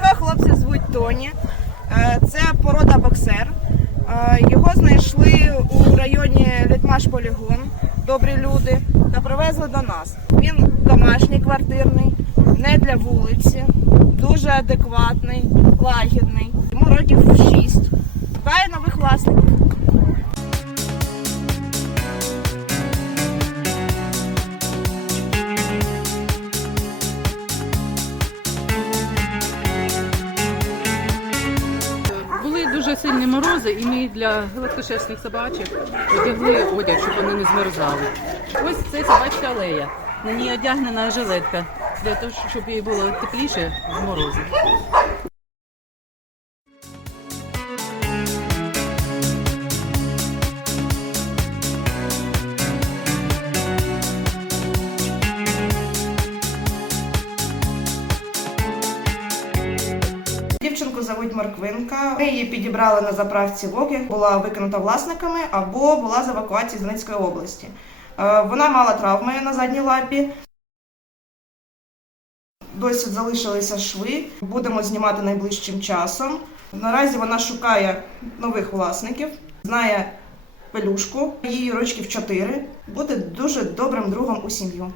Цього хлопця звуть Тоні. Е, Це порода боксер. Е, Його знайшли у районі Літмаш Полігон, добрі люди, та привезли до нас. Він домашній квартирний, не для вулиці, дуже адекватний, лагідний. Йому років 6. Шукає нових власників. Дуже сильні морози, і ми для гладкошерстних собачок одягли одяг, щоб вони не змерзали. Ось це собачка алея. На ній одягнена жилетка для того, щоб їй було тепліше в морозі. Дівчинку зовуть Морквинка. Ми її підібрали на заправці Воги, була викинута власниками або була з евакуації з Донецької області. Е, Вона мала травми на задній лапі. Досі залишилися шви. Будемо знімати найближчим часом. Наразі вона шукає нових власників, знає пелюшку, її рочків 4. Буде дуже добрим другом у сім'ю.